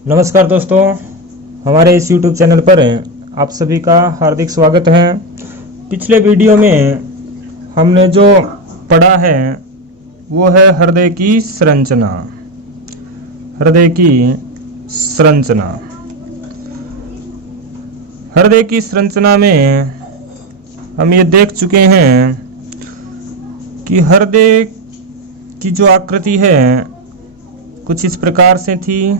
नमस्कार दोस्तों, हमारे इस YouTube चैनल पर आप सभी का हार्दिक स्वागत है। पिछले वीडियो में हमने जो पढ़ा है वो है हृदय की संरचना। हृदय की संरचना। हृदय की संरचना में हम ये देख चुके हैं कि हृदय की जो आकृति है कुछ इस प्रकार से थी।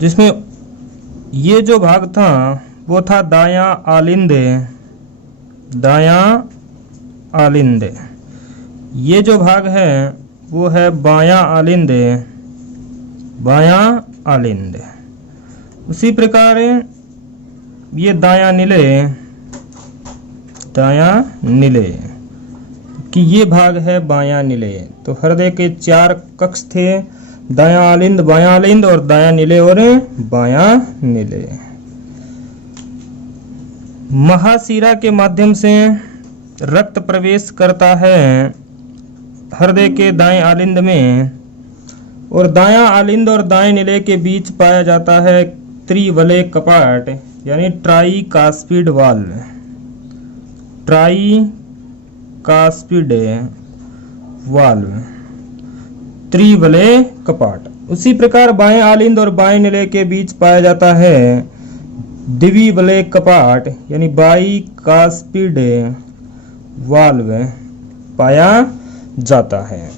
जिसमें ये जो भाग था वो था दायां आलिंद। दायां आलिंद। ये जो भाग है वो है बायां आलिंद। बायां आलिंद। उसी प्रकार ये दायां निले। दायां निले कि ये भाग है बायां निले। तो हृदय के 4 कक्ष थे, दायां आलिंद, बायां आलिंद और दायां निले और बायां निले। महाशिरा के माध्यम से रक्त प्रवेश करता है हृदय के दाएं आलिंद में, और दायां आलिंद और दाएं निले के बीच पाया जाता है त्रिवलय कपाट यानी ट्राइकास्पिड वाल्व। ट्राइकास्पिड वाल्व, त्रिवलय कपाट। उसी प्रकार बाएं आलिंद और बाएं निले के बीच पाया जाता है द्विवलय कपाट यानी बाइकास्पिड वाल्व पाया जाता है।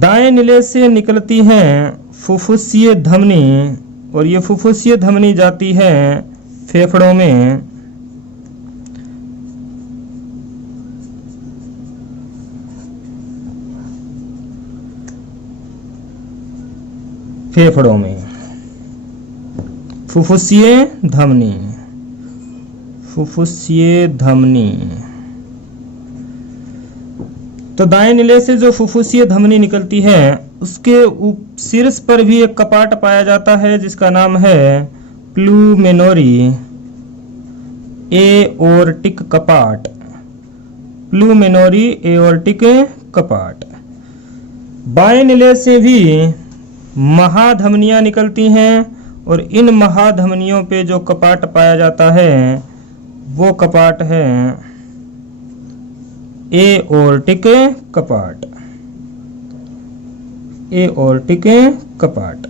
दाएं निले से निकलती हैं फुफ्फुसीय धमनी, और ये फुफ्फुसीय धमनी जाती है फेफड़ों में। फेफड़ों में फुफ्फुसीय धमनी। फुफ्फुसीय धमनी। तो दाएं निले से जो फुफ्फुसीय धमनी निकलती है उसके शीर्ष पर भी एक कपाट पाया जाता है जिसका नाम है प्लूमेनरी एओर्टिक कपाट। प्लूमेनरी एओर्टिक कपाट। बाएं निले से भी महाधमनियां निकलती हैं, और इन महाधमनियों पे जो कपाट पाया जाता है वो कपाट है एओर्टिक कपाट। एओर्टिक कपाट।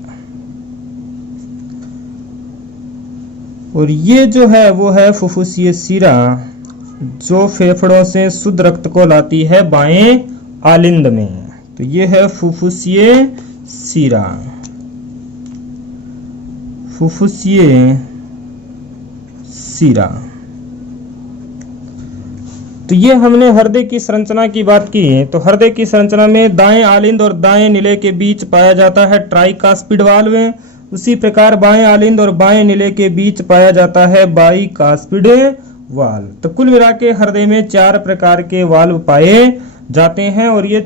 और ये जो है वो है फुफ्फुसीय शिरा जो फेफड़ों से शुद्ध रक्त को लाती है बाएं आलिंद में। तो ये है फुफ्फुसीय शिरा। फुफ्फुसीय शिरा। तो ये हमने हृदय की संरचना की बात की। तो हृदय की संरचना में दाएं आलिंद और दाएं निले के बीच पाया जाता है ट्राइकास्पिड वाल्व। उसी प्रकार बाएं आलिंद और बाएं निले के बीच पाया जाता है बाइकास्पिड वाल्व। तो कुल मिला के हृदय में 4 प्रकार के वाल्व पाए जाते हैं, और ये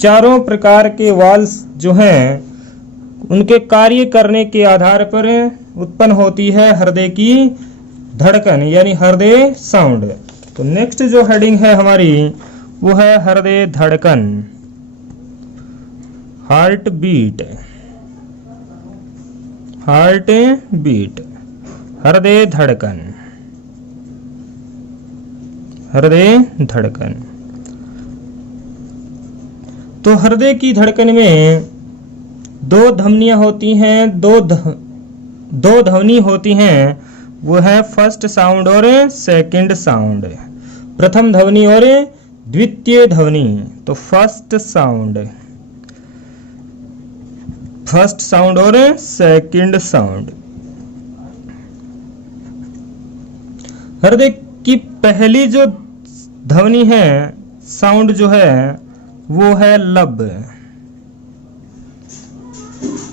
चारों प्रकार के वाल्व जो हैं उनके कार्य करने के आधार पर उत्पन्न होती है हृदय की धड़कन यानी हृदय साउंड। तो नेक्स्ट जो हेडिंग है हमारी वो है हृदय धड़कन। Heart beat. Heart beat. हृदय धड़कन। हृदय धड़कन। तो हृदय की धड़कन में 2 धमनियां होती हैं, दो ध्वनि होती हैं। वो है फर्स्ट साउंड और सेकंड साउंड। प्रथम ध्वनि और द्वितीय ध्वनि। तो फर्स्ट साउंड और सेकंड साउंड। हृदय की पहली जो ध्वनि है, साउंड जो है वो है लब।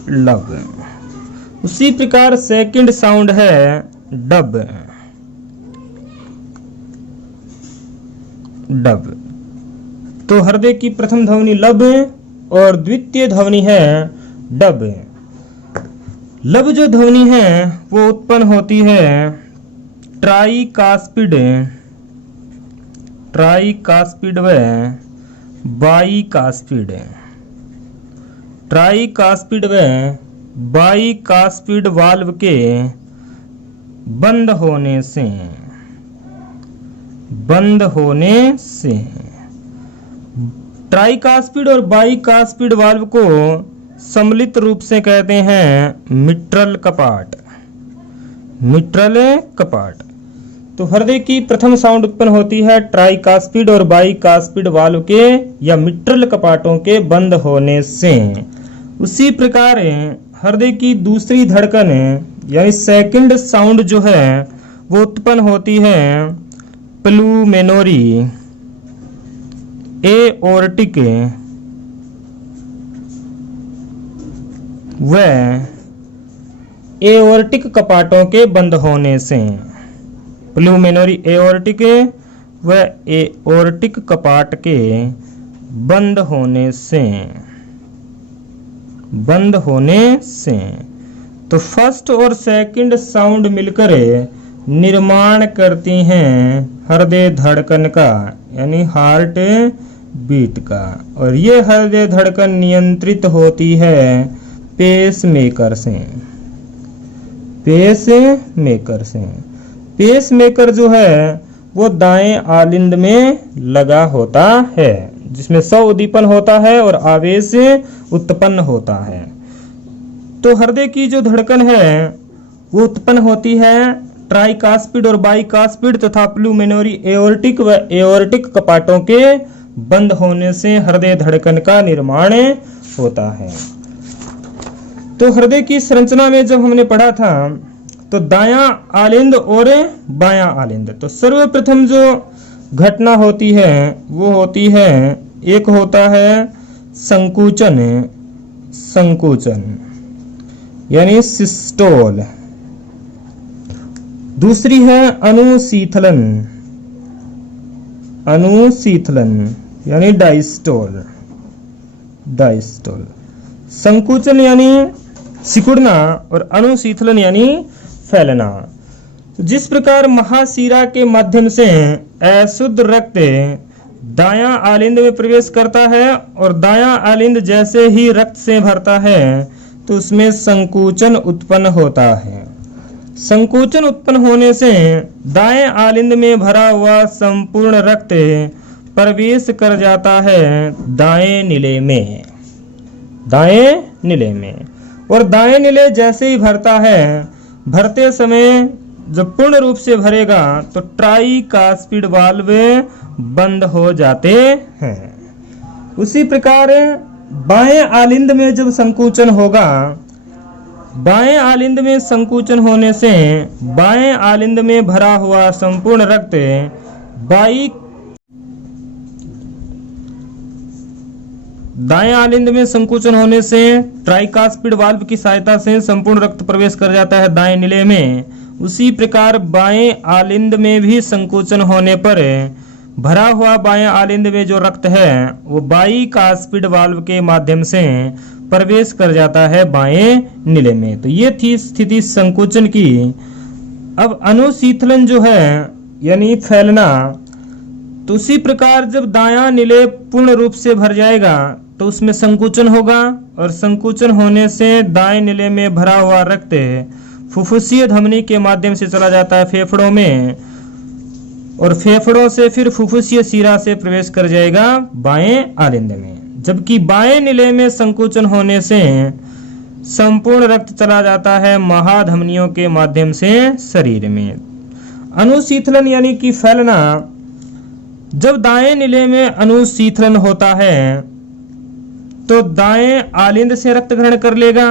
लब। उसी प्रकार सेकंड साउंड है डब। डब। तो हृदय की प्रथम ध्वनि लब और द्वितीय ध्वनि है डब। लब जो ध्वनि है वो उत्पन्न होती है ट्राइकास्पिड व बाइकास्पिड। ट्राइकास्पिड व बाइकास्पिड वाल्व के बंद होने से ट्राइकास्पिड और बाइकास्पिड वाल्व को सम्मिलित रूप से कहते हैं मिट्रल कपाट। तो हृदय की प्रथम साउंड उत्पन्न होती है ट्राइकास्पिड और बाइकास्पिड वाल्व के या मिट्रल कपाटों के बंद होने से। उसी प्रकार हृदय की दूसरी धड़कन यानी सेकंड साउंड जो है वो उत्पन्न होती है प्लूमेनरी एओर्टिक व एओर्टिक कपाटों के बंद होने से। प्लूमेनरी एओर्टिक व एओर्टिक कपाट के बंद होने से। तो फर्स्ट और सेकंड साउंड मिलकर निर्माण करती हैं हृदय धड़कन का यानी हार्ट बीट का, और ये हृदय धड़कन नियंत्रित होती है पेसमेकर से। पेसमेकर जो है वो दाएं आलिंद में लगा होता है जिसमें स्व उद्दीपन होता है और आवेश उत्पन्न होता है। तो हृदय की जो धड़कन है वो उत्पन्न होती है ट्राइकास्पिड और बाइकास्पिड तथा प्लूमेनरी एओर्टिक व एओर्टिक कपाटों के बंद होने से हृदय धड़कन का निर्माण होता है। तो हृदय की संरचना में जब हमने पढ़ा था तो दायां आलिंद और बायां आलिंद, तो सर्वप्रथम जो घटना होती है वो होती है, एक होता है संकुचन यानी सिस्टोल, दूसरी है अनुशीतलन यानी डायस्टोल। संकुचन यानी सिकुड़ना और अनुशीतलन यानी फैलना। जिस प्रकार महाशिरा के माध्यम से अशुद्ध रक्त दायां आलिंद में प्रवेश करता है और दायां आलिंद जैसे ही रक्त से भरता है तो उसमें संकुचन उत्पन्न होता है। संकुचन उत्पन्न होने से दाएं आलिंद में भरा हुआ संपूर्ण रक्त प्रवेश कर जाता है दाएं नीले में, और दाएं नीले जैसे ही भरता है, भरते समय जब पूर्ण रूप से भरेगा तो ट्राइकास्पिड वाल्व बंद हो जाते हैं। उसी प्रकार बाएं आलिंद में जब संकुचन होगा, बाएं आलिंद में संकुचन होने से बाएं आलिंद में भरा हुआ संपूर्ण रक्त दाएं आलिंद में संकुचन होने से ट्राइकास्पिड वाल्व की सहायता से संपूर्ण रक्त प्रवेश कर जाता है दाएं नीले में। उसी प्रकार बाएं आलिंद में भी संकुचन होने पर भरा हुआ बाएं आलिंद में जो रक्त है वो बाइकास्पिड वाल्व के माध्यम से प्रवेश कर जाता है बाएं नीले में। तो ये थी स्थिति संकुचन की। अब अनुशीतलन जो है यानी फैलना, तो उसी प्रकार जब दायां नीले पूर्ण रूप से भर जाएगा तो उसमें संकुचन होगा, और संकुचन होने से दाएं नीले में भरा हुआ रक्त फुफ्फुसीय धमनी के माध्यम से चला जाता है फेफड़ों में, और फेफड़ों से फिर फुफ्फुसीय शिरा से प्रवेश कर जाएगा बाएं आलिंद में। जबकि बाएं नीले में संकुचन होने से संपूर्ण रक्त चला जाता है महाधमनियों के माध्यम से शरीर में। अनुशीतलन यानी कि फैलना, जब दाएं नीले में अनुशीतलन होता है तो दाएं आलिंद से रक्त ग्रहण कर लेगा।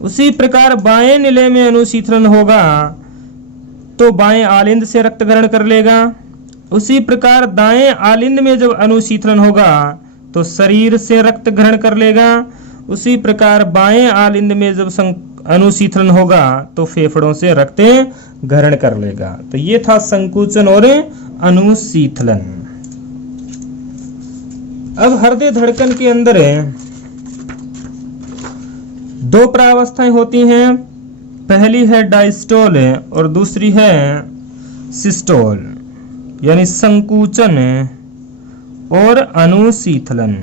उसी प्रकार बाएं नीले में अनुशीतलन होगा तो बाएं आलिंद से रक्त ग्रहण कर लेगा। उसी प्रकार दाएं आलिंद में जब अनुशीतलन होगा तो शरीर से रक्त ग्रहण कर लेगा। उसी प्रकार बाएं आलिंद में जब अनुशीतलन होगा तो फेफड़ों से रक्त ग्रहण कर लेगा। तो ये था संकुचन और अनुशीतलन। अब हृदय धड़कन के अंदर दो प्रावस्थाएं होती हैं। पहली है डायस्टोल और दूसरी है सिस्टोल, यानी संकुचन और अनुशीतलन।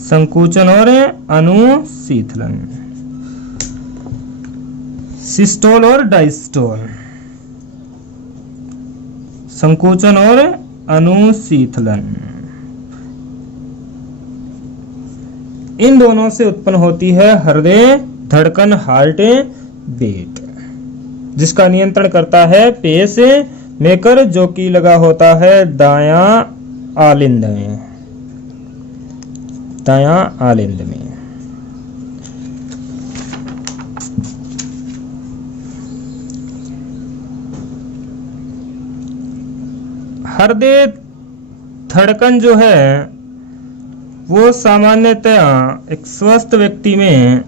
संकुचन और अनुशीतलन, सिस्टोल और डायस्टोल, संकुचन और अनुशीतलन, इन दोनों से उत्पन्न होती है हृदय धड़कन, हार्ट बीट, जिसका नियंत्रण करता है पेस मेकर, जो कि लगा होता है दायां आलिंद में, दायां आलिंद में। हृदय धड़कन जो है वो सामान्यतया एक स्वस्थ व्यक्ति में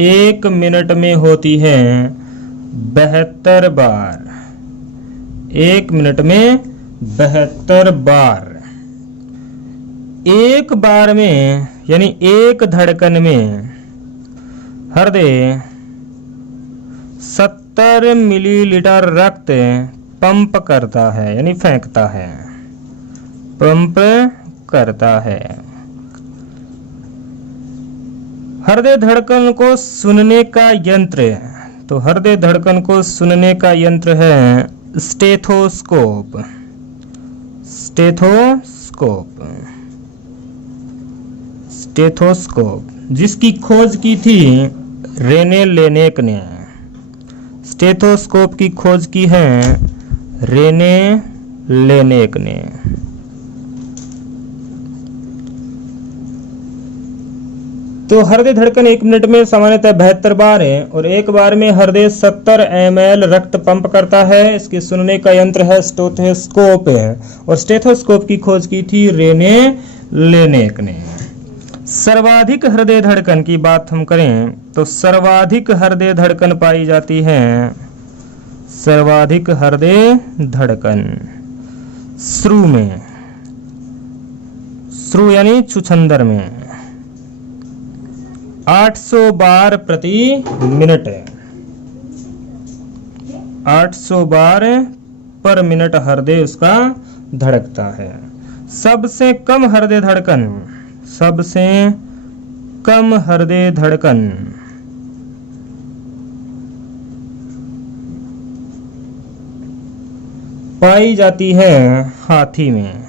1 मिनट में होती है 72 बार। 1 मिनट में 72 बार। एक बार में यानी एक धड़कन में हृदय 70 मिलीलीटर रक्त पंप करता है, यानी फेंकता है, पंप करता है। हृदय धड़कन को सुनने का यंत्र, तो हृदय धड़कन को सुनने का यंत्र है स्टेथोस्कोप। स्टेथोस्कोप, स्टेथोस्कोप, जिसकी खोज की थी रेने लेनेक ने। स्टेथोस्कोप की खोज की है रेने लेनेक ने। तो हृदय धड़कन 1 मिनट में सामान्यतः 72 बार है और एक बार में हृदय 70 ml रक्त पंप करता है। इसके सुनने का यंत्र है स्टेथोस्कोप है और स्टेथोस्कोप की खोज की थी रेने लेनेक ने। सर्वाधिक हृदय धड़कन की बात हम करें तो सर्वाधिक हृदय धड़कन पाई जाती है, सर्वाधिक हृदय धड़कन श्रू में, श्रू यानी छुछंदर में 800 बार प्रति मिनट है। 800 बार पर मिनट हृदय उसका धड़कता है। सबसे कम हृदय धड़कन, सबसे कम हृदय धड़कन पाई जाती है हाथी में।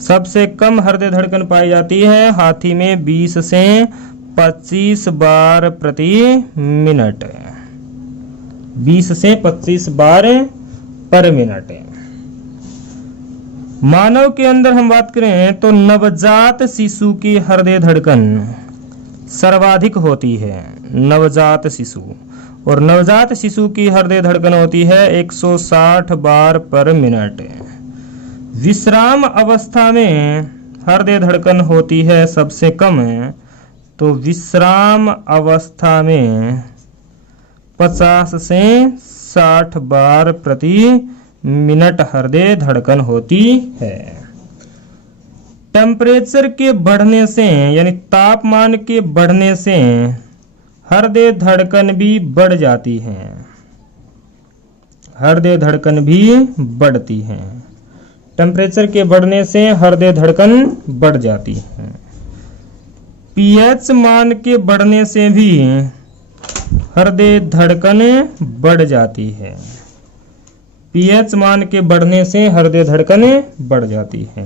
सबसे कम हृदय धड़कन पाई जाती है हाथी में 20 से 25 बार प्रति मिनट, 20 से 25 बार पर मिनट। मानव के अंदर हम बात करें तो नवजात शिशु की हृदय धड़कन सर्वाधिक होती है, नवजात शिशु, और नवजात शिशु की हृदय धड़कन होती है 160 बार पर मिनट। विश्राम अवस्था में हृदय धड़कन होती है सबसे कम, तो विश्राम अवस्था में 50 से 60 बार प्रति मिनट हृदय धड़कन होती है। टेम्परेचर के बढ़ने से यानी तापमान के बढ़ने से हृदय धड़कन भी बढ़ जाती है, हृदय धड़कन भी बढ़ती है। टेम्परेचर के बढ़ने से हृदय धड़कन बढ़ जाती है। पीएच मान के बढ़ने से भी हृदय धड़कन बढ़ जाती है। पीएच मान के बढ़ने से हृदय धड़कन बढ़ जाती है।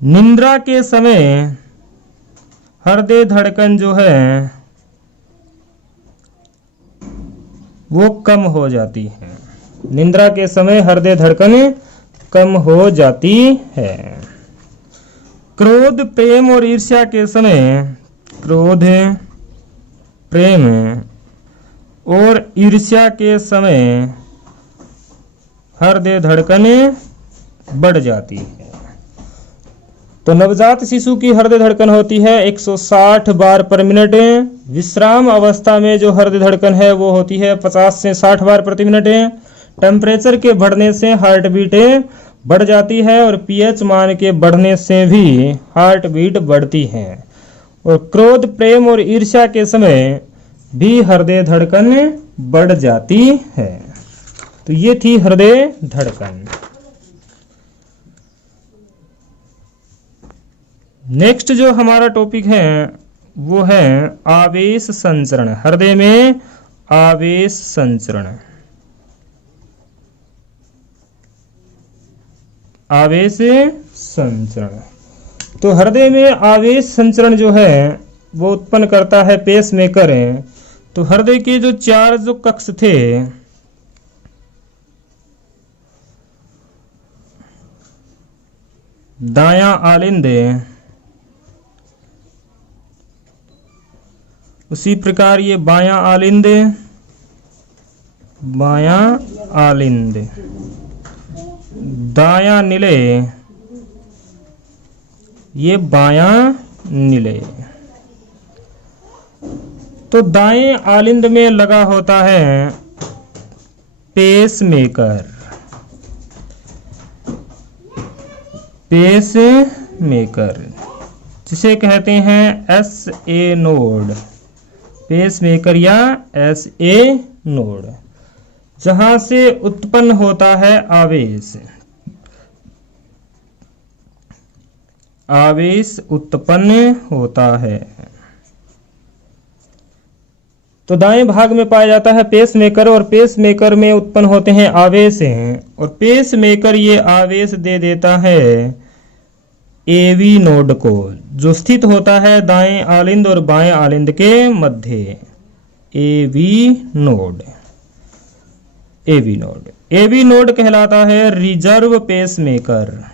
निद्रा के समय हृदय धड़कन जो है वो कम हो जाती है। निद्रा के समय हृदय धड़कन कम हो जाती है। क्रोध, प्रेम और ईर्ष्या के समय, क्रोध, प्रेम और ईर्ष्या के समय हृदय धड़कन बढ़ जाती है। तो नवजात शिशु की हृदय धड़कन होती है 160 बार पर मिनट। विश्राम अवस्था में जो हृदय धड़कन है वो होती है 50 से 60 बार प्रति मिनट। टेम्परेचर के बढ़ने से हार्ट बीट बढ़ जाती है और पीएच मान के बढ़ने से भी हार्ट बीट बढ़ती है। और क्रोध, प्रेम और ईर्ष्या के समय भी हृदय धड़कन बढ़ जाती है। तो ये थी हृदय धड़कन। नेक्स्ट जो हमारा टॉपिक है वो है आवेश संचरण। हृदय में आवेश संचरण। आवेश संचरण। तो हृदय में आवेश संचरण जो है वो उत्पन्न करता है पेसमेकर। तो हृदय के जो 4 जो कक्ष थे, दायां आलिंद, उसी प्रकार ये बायां आलिंद, बायां आलिंद, दायां निलय, ये बायां निलय। तो दाएं आलिंद में लगा होता है पेसमेकर। पेसमेकर जिसे कहते हैं SA नोड, पेसमेकर या SA नोड, जहां से उत्पन्न होता है आवेश। आवेश उत्पन्न होता है। तो दाएं भाग में पाया जाता है पेसमेकर और पेसमेकर में उत्पन्न होते हैं आवेश और पेसमेकर ये आवेश दे देता है AV नोड को, जो स्थित होता है दाएं आलिंद और बाएं आलिंद के मध्य। AV node. AV node. AV node कहलाता है reserve pacemaker.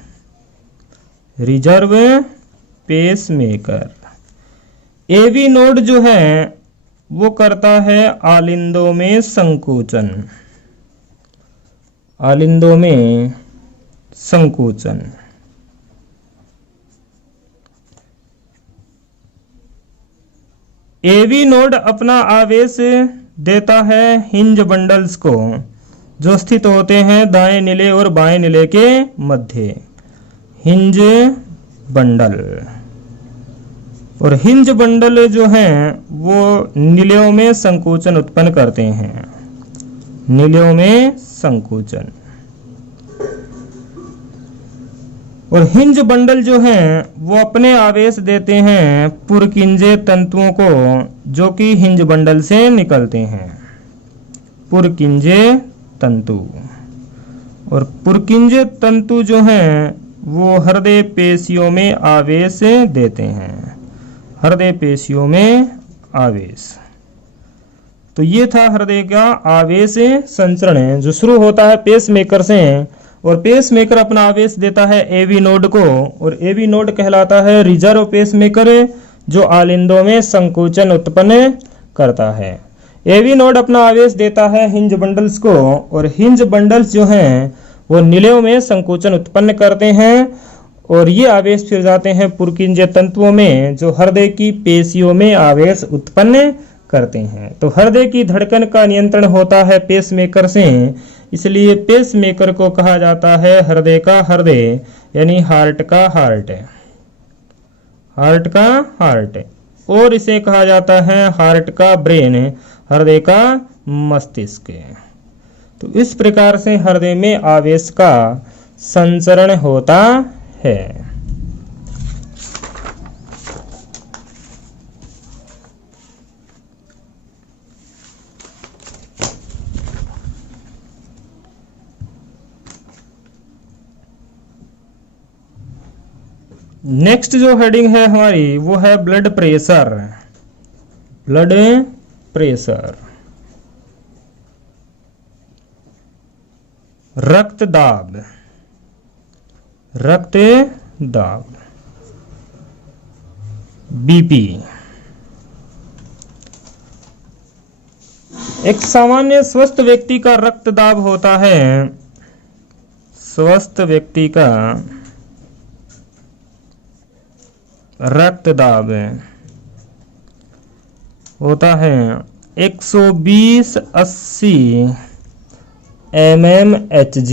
Reserve pacemaker. AV node जो है वो करता है आलिंदों में संकुचन। आलिंदों में संकुचन। AV नोड अपना आवेश देता है हिंज बंडल्स को, जो स्थित होते हैं दाएं निलय और बाएं निलय के मध्य। Hinge bundle. और हिंज बंडल जो हैं वो निलयों में संकुचन उत्पन्न करते हैं। निलयों में संकुचन। और हिंज बंडल जो हैं वो अपने आवेश देते हैं पुरकिंजे तंतुओं को, जो कि हिंज बंडल से निकलते हैं। पुरकिंजे तंतु। और पुरकिंजे तंतु जो हैं वो हृदय पेशियों में आवेश देते हैं। हृदय पेशियों में आवेश। तो ये था हृदय का आवेश संचरण, जो शुरू होता है पेसमेकर से। और पेसमेकर अपना आवेश देता है AV नोड को, और AV नोड कहलाता है रिजर्व पेसमेकर, जो आलिंदों में संकुचन उत्पन्न करता है। AV नोड अपना आवेश देता है हिंज बंडल्स को, और हिंज बंडल्स जो हैं वो निलयों में संकुचन उत्पन्न करते हैं। और ये आवेश फिर जाते हैं पुरकिंजे तंतुओं में, जो हृदय की पेशियों में आवेश उत्पन्न करते हैं। तो हृदय की धड़कन का नियंत्रण होता है पेसमेकर से, इसलिए पेसमेकर को कहा जाता है हृदय का हृदय, यानी हार्ट का हार्ट। हार्ट का हार्ट। और इसे कहा जाता है हार्ट का ब्रेन, हृदय का मस्तिष्क। तो इस प्रकार से हृदय में आवेश का संचरण होता है। नेक्स्ट जो हेडिंग है हमारी वो है ब्लड प्रेशर। Blood pressure. रक्तदाब। रक्तदाब। BP। एक सामान्य स्वस्थ व्यक्ति का रक्तदाब होता है, स्वस्थ व्यक्ति का रक्तदाब होता है 120/80 mmHg।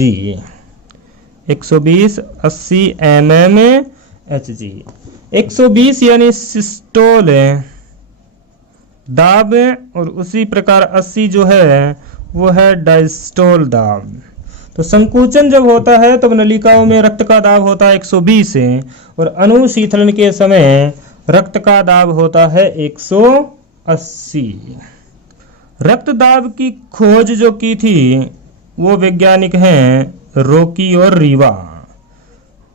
120 80 mmHg। 120 यानी सिस्टोल दाब और उसी प्रकार 80 जो है वो है डायस्टोल दाब। तो संकुचन जब होता है तब नलिकाओं में रक्त का दाब होता है 120 और अनुशीतलन के समय रक्त का दाब होता है 180। रक्त दाब की खोज जो की थी वो वैज्ञानिक हैं रोकी और रीवा।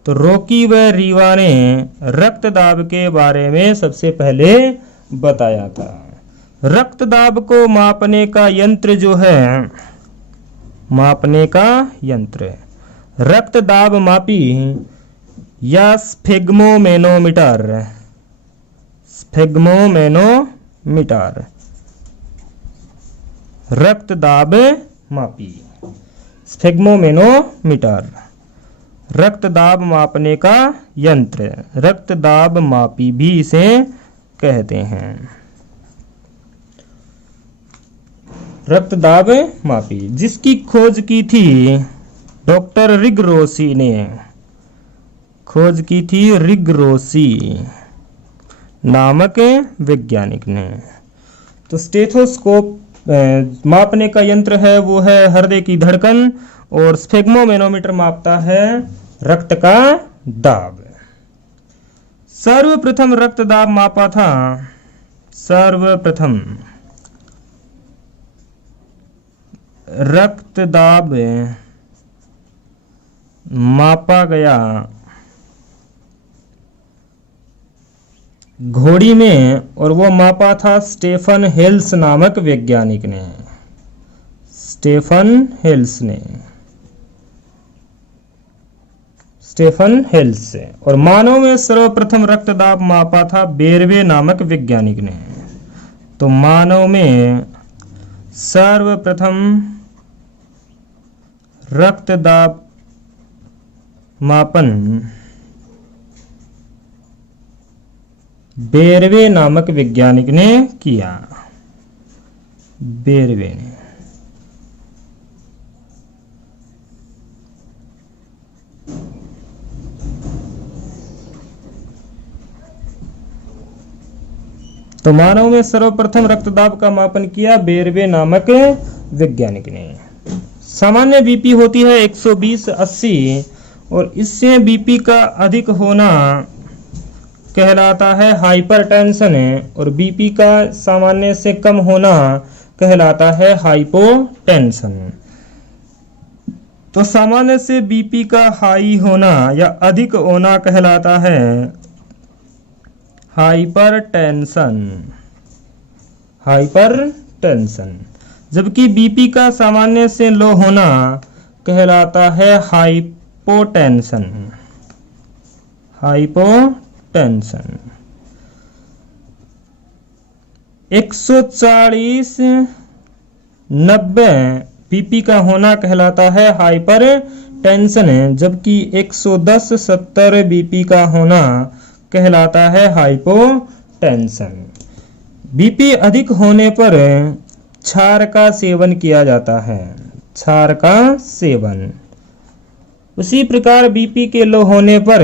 तो रोकी व रीवा ने रक्त दाब के बारे में सबसे पहले बताया था। रक्त दाब को मापने का यंत्र जो है, मापने का यंत्र रक्त दाब मापी या स्फिग्मोमेनोमीटर, स्फिग्मोमेनोमीटर रक्त दाब मापी, स्फिग्मोमेनोमीटर रक्त दाब मापने का यंत्र, रक्त दाब मापी भी इसे कहते हैं। रक्त दाब मापी जिसकी खोज की थी डॉक्टर रिगरोसी ने, खोज की थी रिगरोसी नामक वैज्ञानिक ने। तो स्टेथोस्कोप मापने का यंत्र है वो है हृदय की धड़कन और स्फिग्मोमेनोमीटर मापता है रक्त का दाब। सर्वप्रथम रक्त दाब मापा था, सर्वप्रथम रक्त दाब मापा गया घोड़ी में और वो मापा था स्टेफन हेल्स नामक वैज्ञानिक ने, स्टेफन हेल्स ने, स्टेफन हेल्स से। और मानव में सर्वप्रथम रक्त दाब मापा था बेरवे नामक वैज्ञानिक ने। तो मानव में सर्वप्रथम रक्त दाब मापन बेरवे नामक वैज्ञानिक ने किया, बेरवे ने। तो मानव में सर्वप्रथम रक्तदाब का मापन किया बेरवे नामक वैज्ञानिक ने। सामान्य बीपी होती है 120/80 और इससे बीपी का अधिक होना कहलाता है हाइपरटेंशन और बीपी का सामान्य से कम होना कहलाता है हाइपोटेंशन। तो सामान्य से बीपी का हाई होना या अधिक होना कहलाता है हाइपरटेंशन, हाइपरटेंशन। जबकि बीपी का सामान्य से लो होना कहलाता है हाइपोटेंशन, हाइपोटेंशन। 140/90 बीपी का होना कहलाता है हाइपरटेंशन, जबकि 110/70 बीपी का होना कहलाता है हाइपोटेंशन। बीपी अधिक होने पर क्षार का सेवन किया जाता है, क्षार का सेवन। उसी प्रकार बीपी के लो होने पर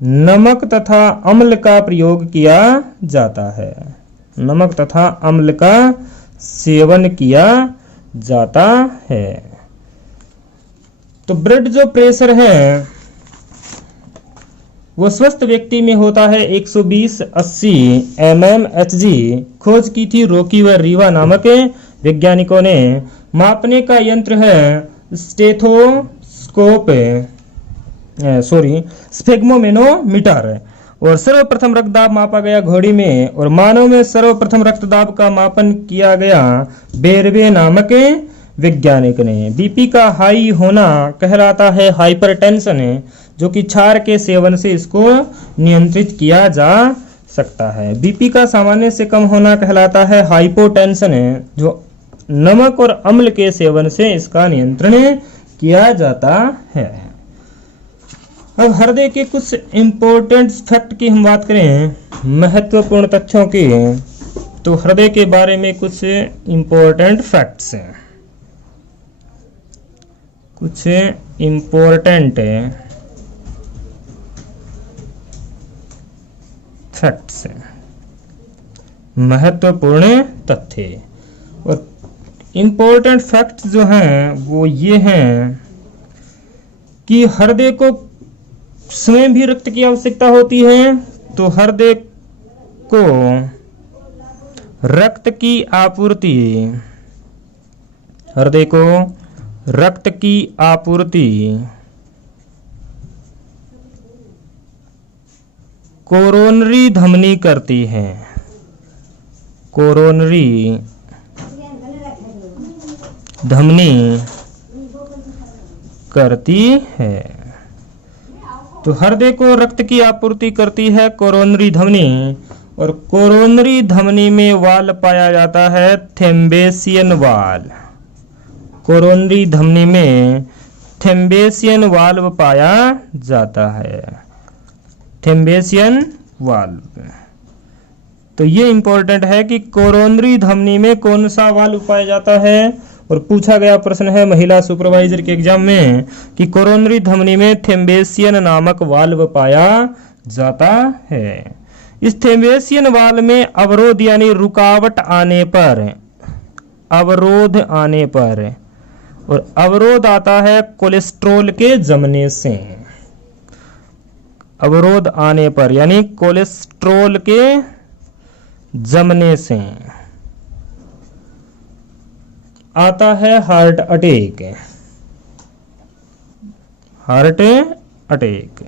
नमक तथा अम्ल का प्रयोग किया जाता है, नमक तथा अम्ल का सेवन किया जाता है। तो ब्लड जो प्रेशर है वो स्वस्थ व्यक्ति में होता है 120/80 mmHg। खोज की थी रोकी व रीवा नामक वैज्ञानिकों ने। मापने का यंत्र है स्टेथोस्कोप, स्फिग्मोमेनोमीटर। और सर्वप्रथम रक्तदाब मापा गया घोड़ी में और मानव में सर्वप्रथम रक्तदाब का मापन किया गया बेरवे नामक वैज्ञानिक ने। बीपी का हाई होना कहलाता है हाइपरटेंशन, जो कि क्षार के सेवन से इसको नियंत्रित किया जा सकता है। बीपी का सामान्य से कम होना कहलाता है हाइपोटेंशन, जो नमक और अम्ल के सेवन से इसका नियंत्रण किया जाता है। अब हृदय के कुछ इंपॉर्टेंट फैक्ट की हम बात करें, महत्वपूर्ण तथ्यों की, तो हृदय के बारे में कुछ इंपॉर्टेंट फैक्ट्स हैं। कुछ इम्पोर्टेंट फैक्ट्स, महत्वपूर्ण तथ्य। और इम्पोर्टेंट फैक्ट्स जो हैं वो ये हैं कि हृदय को स्वयं भी रक्त की आवश्यकता होती है, तो हृदय को रक्त की आपूर्ति, हृदय को रक्त की आपूर्ति कोरोनरी धमनी करती है, कोरोनरी धमनी करती है। तो हृदय को रक्त की आपूर्ति करती है कोरोनरी धमनी, और कोरोनरी धमनी में वाल्व पाया जाता है थेम्बेशियन वाल्व। कोरोनरी धमनी में थेम्बेशियन वाल्व पाया जाता है, थेम्बेशियन वाल्व। तो ये इंपॉर्टेंट है कि कोरोनरी धमनी में कौन सा वाल्व पाया जाता है। और पूछा गया प्रश्न है महिला सुपरवाइजर के एग्जाम में कि कोरोनरी धमनी में थेम्बेशियन नामक वाल्व पाया जाता है। इस थेम्बेशियन वाल्व में अवरोध यानी रुकावट आने पर, अवरोध आने पर, और अवरोध आता है कोलेस्ट्रॉल के जमने से, अवरोध आने पर यानी कोलेस्ट्रॉल के जमने से आता है हार्ट अटैक, हार्ट अटैक।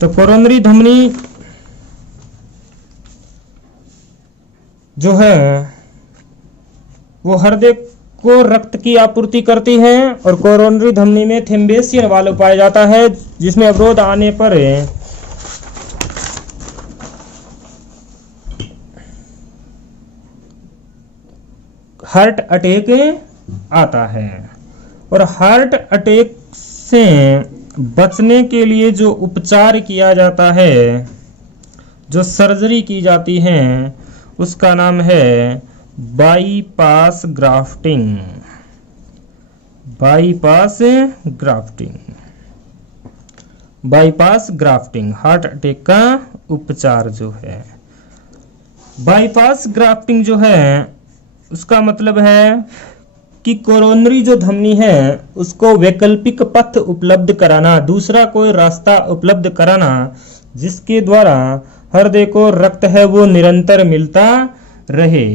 तो कोरोनरी धमनी जो है वो हृदय को रक्त की आपूर्ति करती है, और कोरोनरी धमनी में थेम्बेशियन वाल्व पाया जाता है जिसमें अवरोध आने पर हार्ट अटैक आता है। और हार्ट अटैक से बचने के लिए जो उपचार किया जाता है, जो सर्जरी की जाती है, उसका नाम है bypass grafting, bypass grafting, bypass grafting heart attack का उपचार जो है। बाईपास ग्राफ्टिंग जो है उसका मतलब है कि कोरोनरी जो धमनी है उसको वैकल्पिक पथ उपलब्ध कराना, दूसरा कोई रास्ता उपलब्ध कराना जिसके द्वारा हृदय को रक्त है वो निरंतर मिलता रहे।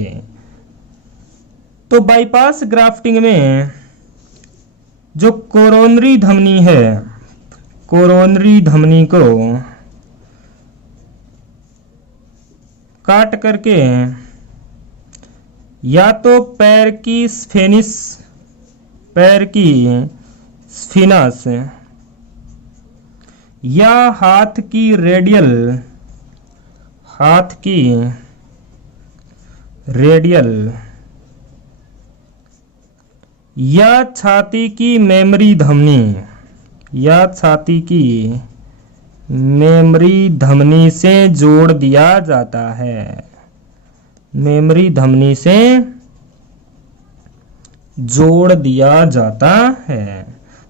तो बाईपास ग्राफ्टिंग में जो कोरोनरी धमनी है, कोरोनरी धमनी को काट करके या तो पैर की स्फेनिस, पैर की स्फिनस, या हाथ की रेडियल, हाथ की रेडियल, या छाती की मेमरी धमनी, या छाती की मेमरी धमनी से जोड़ दिया जाता है, मेमरी धमनी से जोड़ दिया जाता है।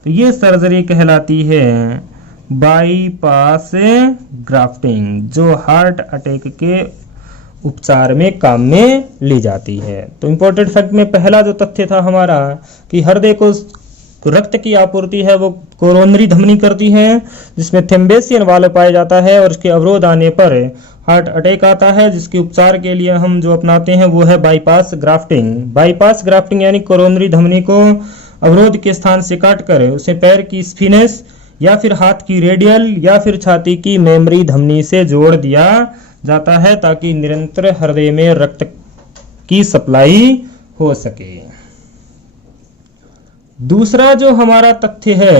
तो ये सर्जरी कहलाती है बाईपास ग्राफ्टिंग, जो हार्ट अटैक के उपचार में काम में ली जाती है। तो इंपॉर्टेंट फैक्ट में पहला जो तथ्य था हमारा कि हृदय को रक्त की आपूर्ति है वो कोरोनरी धमनी करती है, जिसमें थेम्बेशियन वाल्व पाया जाता है, और उसके अवरोध आने पर हार्ट अटैक आता है, जिसके उपचार के लिए हम जो अपनाते हैं वो है बाईपास ग्राफ्टिंग। बाईपास ग्राफ्टिंग यानी कोरोनरी धमनी को अवरोध के स्थान से काट कर उसे पैर की स्फिनस या फिर हाथ की रेडियल या फिर छाती की मेमरी धमनी से जोड़ दिया जाता है, ताकि निरंतर हृदय में रक्त की सप्लाई हो सके। दूसरा जो हमारा तथ्य है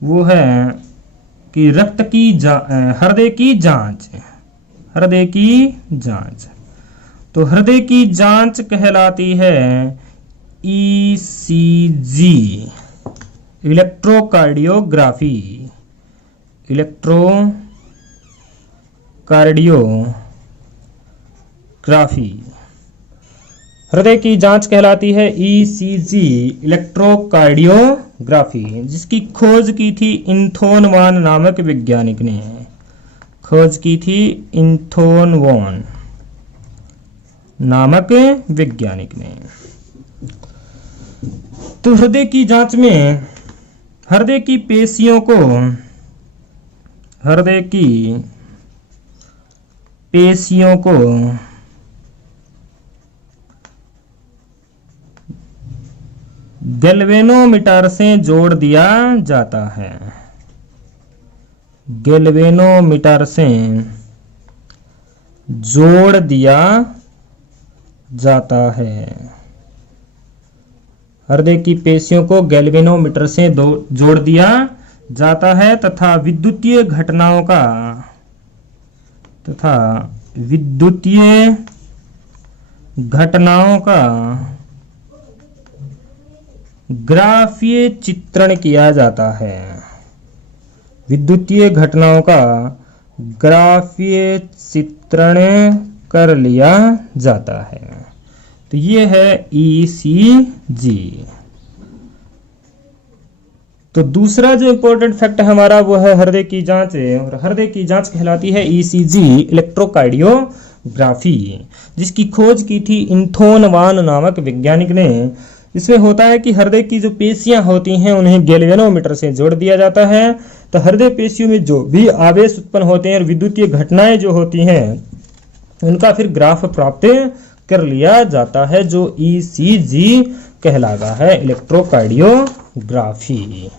वो है कि रक्त की हृदय की जांच, हृदय की जांच। तो हृदय की जांच कहलाती है ईसीजी, इलेक्ट्रोकार्डियोग्राफी, इलेक्ट्रोकार्डियोग्राफी। हृदय की जांच कहलाती है ईसीजी, इलेक्ट्रोकार्डियोग्राफी, जिसकी खोज की थी इंथोन वान नामक वैज्ञानिक ने। खोज की थी इंथोन वान नामक वैज्ञानिक ने। तो हृदय की जांच में हृदय की पेशियों को गैल्वेनोमीटर से जोड़ दिया जाता है। गैल्वेनोमीटर से जोड़ दिया जाता है। हृदय की पेशियों को गैल्वेनोमीटर से जोड़ दिया जाता है तथा विद्युतीय घटनाओं का ग्राफीय चित्रण किया जाता है। विद्युतीय घटनाओं का ग्राफीय चित्रण कर लिया जाता है। तो ये है ईसीजी। तो दूसरा जो इंपॉर्टेंट फैक्ट है हमारा वो है हृदय की जांच, और हृदय की जांच कहलाती है ईसीजी, इलेक्ट्रोकार्डियोग्राफी, जिसकी खोज की थी इंथोन वान नामक वैज्ञानिक ने। इसमें होता है कि हृदय की जो पेशियां होती हैं उन्हें गैल्वेनोमीटर से जोड़ दिया जाता है। तो हृदय पेशियों में जो भी आवेश उत्पन्न होते हैं और विद्युतीय घटनाएं जो होती हैं उनका फिर ग्राफ प्राप्त कर लिया जाता है, जो ईसीजी कहलाता है, इलेक्ट्रोकार्डियोग्राफी।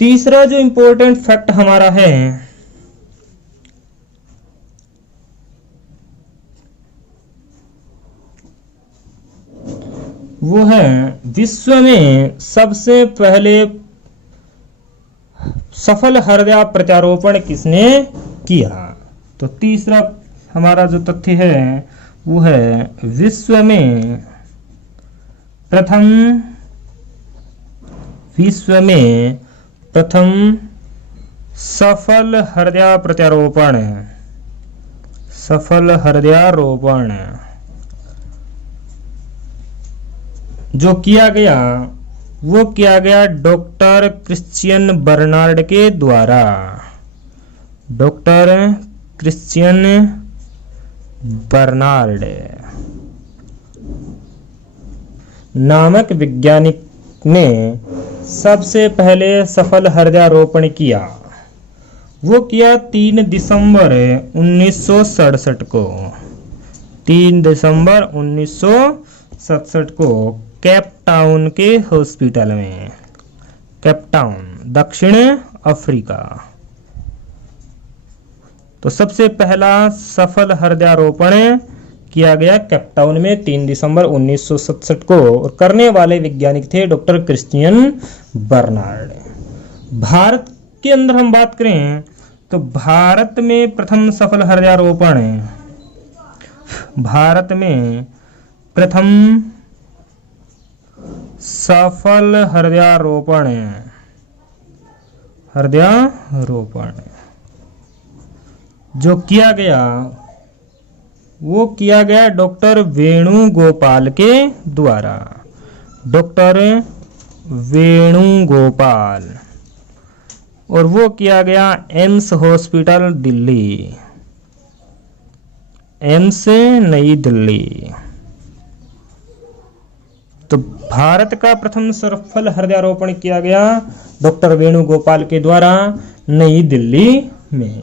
तीसरा जो इंपॉर्टेंट फैक्ट हमारा है वो है विश्व में सबसे पहले सफल हृदय प्रत्यारोपण किसने किया। तो तीसरा हमारा जो तथ्य है वो है विश्व में प्रथम सफल हृदयारोपण जो किया गया वो किया गया डॉक्टर क्रिश्चियन बर्नार्ड के द्वारा। डॉक्टर क्रिश्चियन बर्नार्ड नामक वैज्ञानिक ने सबसे पहले सफल हृदयारोपण किया। वो किया 3 दिसंबर 1967 को। 3 दिसंबर 1967 को केप टाउन के हॉस्पिटल में, केप टाउन दक्षिण अफ्रीका। तो सबसे पहला सफल हृदयारोपण किया गया केप टाउन में 3 दिसंबर 1967 को, और करने वाले वैज्ञानिक थे डॉक्टर क्रिश्चियन बर्नार्ड। भारत के अंदर हम बात करें तो भारत में प्रथम सफल हृदयारोपण जो किया गया वो किया गया डॉक्टर वेणुगोपाल के द्वारा। डॉक्टर वेणुगोपाल, और वो किया गया एम्स हॉस्पिटल दिल्ली, एम्स नई दिल्ली। तो भारत का प्रथम सफल हृदयारोपण किया गया डॉक्टर वेणुगोपाल के द्वारा नई दिल्ली में।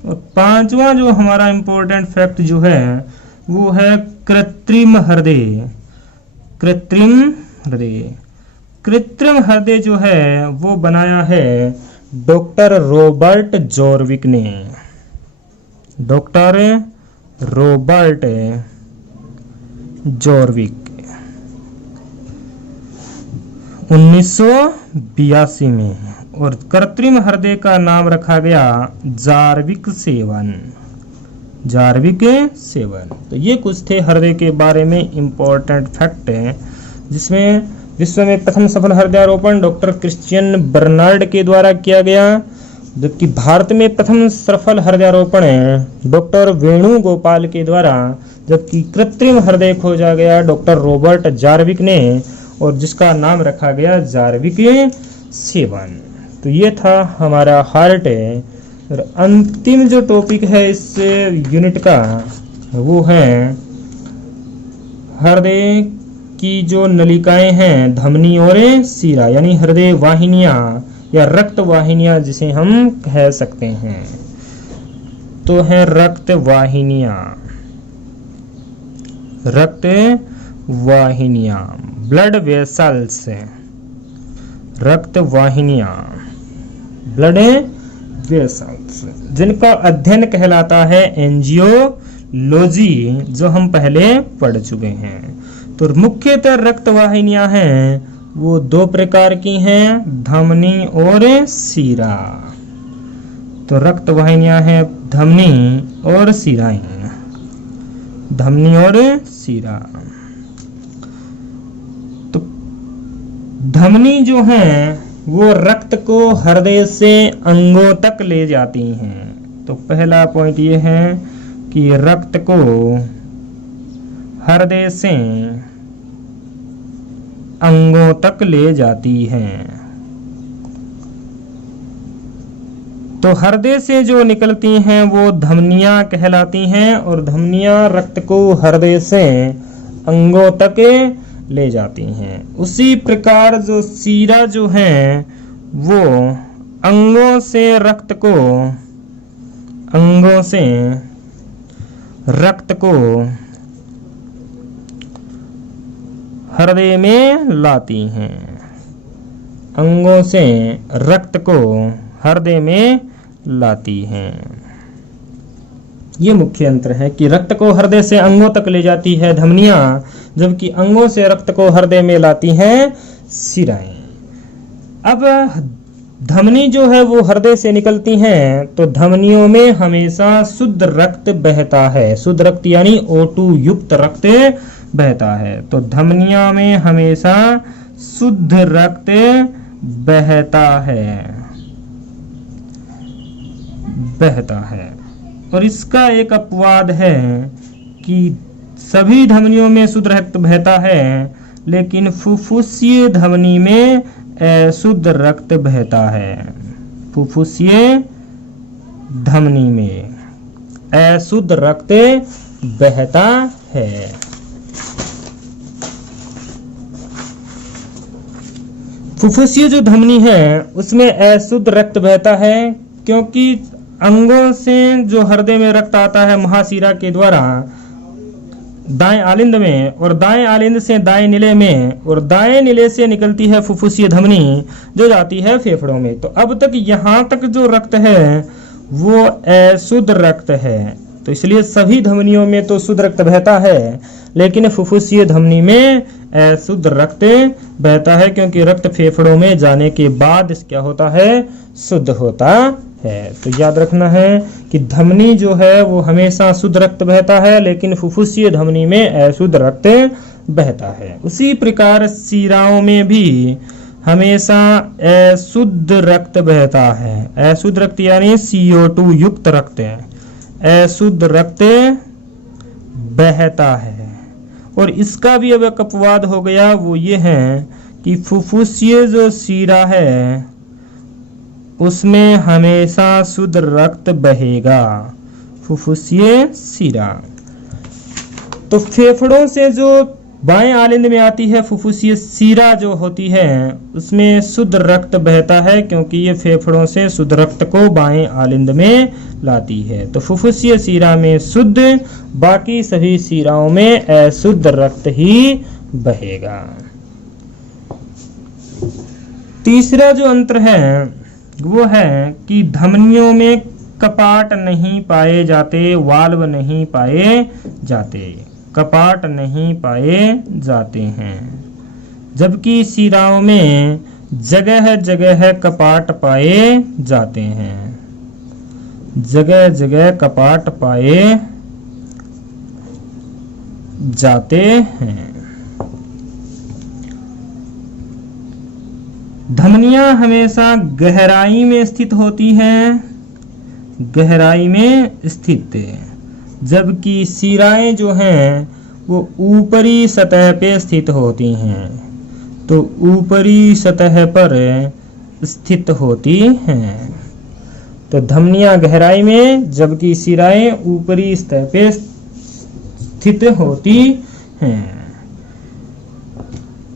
और पांचवा जो हमारा इंपॉर्टेंट फैक्ट जो है वो है कृत्रिम हृदय। कृत्रिम हृदय जो है वो बनाया है डॉक्टर रॉबर्ट जॉर्विक ने। डॉक्टर रॉबर्ट जॉर्विक 1982 में, और कृत्रिम हृदय का नाम रखा गया जार्विक 7। तो ये कुछ थे हृदय के बारे में इंपॉर्टेंट फैक्ट हैं, जिसमें विश्व में प्रथम सफल हृदयारोपण डॉक्टर क्रिश्चियन बर्नार्ड के द्वारा किया गया, जबकि भारत में प्रथम सफल हृदयारोपण डॉक्टर वेणुगोपाल के द्वारा, जबकि कृत्रिम हृदय खोजा गया डॉक्टर रॉबर्ट जार्विक ने, और जिसका नाम रखा गया जार्विक 7। तो ये था हमारा हार्ट है। और अंतिम जो टॉपिक है इस यूनिट का वो है हृदय की जो नलिकाएं हैं, धमनी और शिरा, यानी हृदय वाहिनियां या रक्त वाहिनियां जिसे हम कह सकते हैं। तो है रक्त वाहिनियां, रक्त वाहिनियां, ब्लड वेसल्स, रक्त वाहिनियां, ब्लड वेसल्स, जिनका अध्ययन कहलाता है एंजियोलॉजी, जो हम पहले पढ़ चुके हैं। तो मुख्यतः रक्त वाहिनियां हैं वो 2 प्रकार की हैं, धमनी और शिरा। तो रक्त वाहिनियां हैं धमनी और शिराएं, धमनी और शिरा। तो धमनी जो हैं वो रक्त को हृदय से अंगों तक ले जाती हैं। तो पहला पॉइंट ये है कि रक्त को हृदय से अंगों तक ले जाती हैं। तो हृदय से जो निकलती हैं वो धमनियां कहलाती हैं, और धमनियां रक्त को हृदय से अंगों तक ले जाती हैं। उसी प्रकार जो शिरा जो हैं वो अंगों से रक्त को हृदय में लाती हैं, अंगों से रक्त को हृदय में लाती हैं। ये मुख्य अंतर है कि रक्त को हृदय से अंगों तक ले जाती है धमनियां, जबकि अंगों से रक्त को हृदय में लाती हैं शिराएं। अब धमनी जो है वो हृदय से निकलती हैं, तो धमनियों में हमेशा शुद्ध रक्त बहता है, शुद्ध रक्त यानी O2 युक्त रक्त बहता है। तो धमनियों में हमेशा शुद्ध रक्त बहता है। और इसका एक अपवाद है कि सभी धमनियों में शुद्ध रक्त बहता है, लेकिन फुफ्फुसीय धमनी में अशुद्ध रक्त बहता है। फुफ्फुसीय धमनी में अशुद्ध रक्त बहता है। फुफ्फुसीय जो धमनी है उसमें अशुद्ध रक्त बहता है, क्योंकि अंगों से जो हृदय में रक्त आता है महाशिरा के द्वारा दाएं आलिंद में, और दाएं आलिंद से दाएं निले में, और दाएं निले से निकलती है फुफ्फुसीय धमनी जो जाती है फेफड़ों में। तो अब तक यहाँ तक जो रक्त है वो अशुद्ध रक्त है। तो इसलिए सभी धमनियों में तो शुद्ध रक्त बहता है, लेकिन फुफ्फुसीय धमनी में अशुद्ध रक्त बहता है, क्योंकि रक्त फेफड़ों में जाने के बाद क्या होता है, शुद्ध होता है। तो याद रखना है कि धमनी जो है वो हमेशा शुद्ध रक्त बहता है, लेकिन फुफ्फुसीय धमनी में अशुद्ध रक्त बहता है। उसी प्रकार शिराओं में भी हमेशा अशुद्ध रक्त बहता है। अशुद्ध रक्त यानी CO2 युक्त रक्त है, अशुद्ध रक्त बहता है। और इसका भी अब एक अपवाद हो गया, वो ये है कि फुफ्फुसीय जो शिरा है उसमें हमेशा शुद्ध रक्त बहेगा, फुफ्फुसीय शिरा। तो फेफड़ों से जो बाएं आलिंद में आती है फुफ्फुसीय शिरा जो होती है उसमें शुद्ध रक्त बहता है, क्योंकि ये फेफड़ों से शुद्ध रक्त को बाएं आलिंद में लाती है। तो फुफ्फुसीय शिरा में शुद्ध, बाकी सभी शिराओं में अशुद्ध रक्त ही बहेगा। तीसरा जो अंतर है वो है कि धमनियों में कपाट नहीं पाए जाते, वाल्व नहीं पाए जाते, कपाट नहीं पाए जाते हैं, जबकि शिराओं में जगह जगह कपाट पाए जाते हैं, जगह जगह कपाट पाए जाते हैं। धमनियां हमेशा गहराई में स्थित होती हैं, गहराई में स्थित, जबकि शिराएं जो हैं वो ऊपरी सतह पे स्थित होती हैं। तो ऊपरी सतह पर स्थित होती हैं। तो धमनियां गहराई में जबकि शिराएं ऊपरी सतह पे स्थित होती हैं।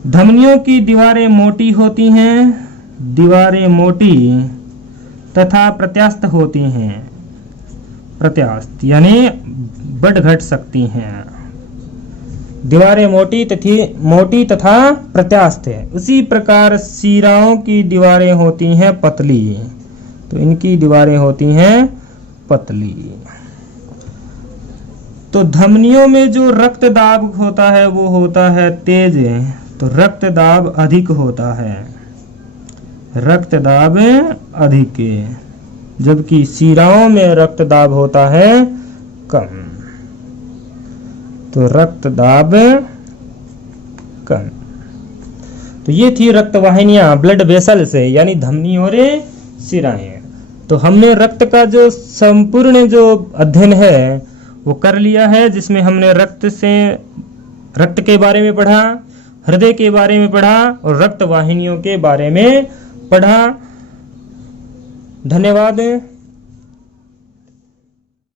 धमनियों की दीवारें मोटी होती हैं, दीवारें मोटी तथा प्रत्यास्थ होती हैं। प्रत्यास्थ यानी बढ़ घट सकती हैं। दीवारें मोटी तथा प्रत्यास्थ है। उसी प्रकार शिराओं की दीवारें होती हैं पतली, तो इनकी दीवारें होती हैं पतली। तो धमनियों में जो रक्त दाब होता है वो होता है तेज, तो रक्त दाब अधिक होता है, रक्त दाब अधिक, जबकि शिराओं में रक्त दाब होता है कम। तो रक्त दाब कम। तो ये थी रक्त वाहिनियां, ब्लड वेसल से, यानी धमनी और शिराएं। तो हमने रक्त का जो संपूर्ण जो अध्ययन है वो कर लिया है, जिसमें हमने रक्त के बारे में पढ़ा, हृदय के बारे में पढ़ा और रक्त वाहिनियों के बारे में पढ़ा। धन्यवाद।